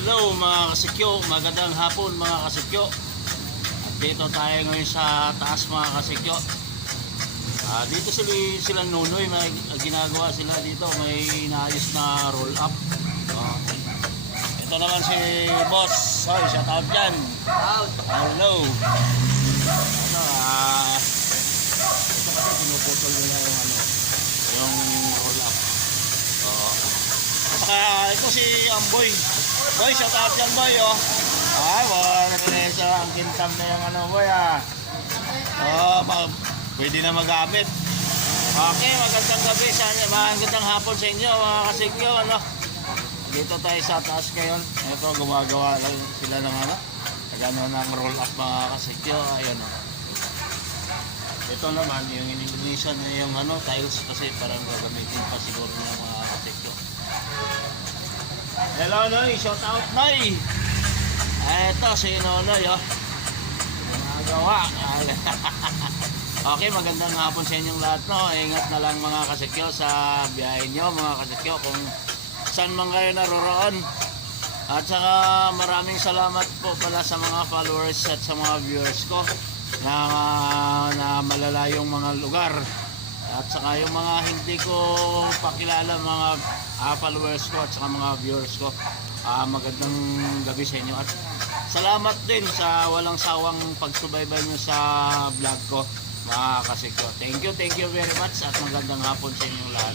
Hello mga kasikyo, magandang hapon mga kasikyo. At dito tayo ngayon sa taas mga kasikyo. Dito sila Nunoy, may ginagawa sila dito, may inaayos na roll up. Ito naman si Boss. Hoy, shout out dyan. Hello. Ito kasi pinuputol nila yung roll up. Saka ito si Amboy. Boy, shout out dyan boy, oh. Ay, wala na ang kintam na yung boy, pwede na magamit. Okay, magandang gabi, magandang hapon sa inyo, mga kasikyo, Dito tayo sa taas ngayon. Ito, gumagawa lang sila ng ng roll up, mga kasikyo, ayun, Ito naman, yung inilinisan na yung tiles kasi parang gagamitin pa siguro ng mga kasikyo. Hello Noy, shout out Noy. Eto si Nonoy, gumagawa. Okay, magandang hapon sa inyong lahat, Ingat na lang mga kasikyo sa biyahe nyo, mga kasikyo, kung saan man kayo naroroon. At saka maraming salamat po pala sa mga followers at sa mga viewers ko na malalayong mga lugar. At saka yung mga hindi ko pakilala mga followers ko at saka mga viewers ko, magandang gabi sa inyo at salamat din sa walang sawang pagsubaybay nyo sa vlog ko, mga kasikyo. Thank you very much at magandang hapon sa inyong lahat.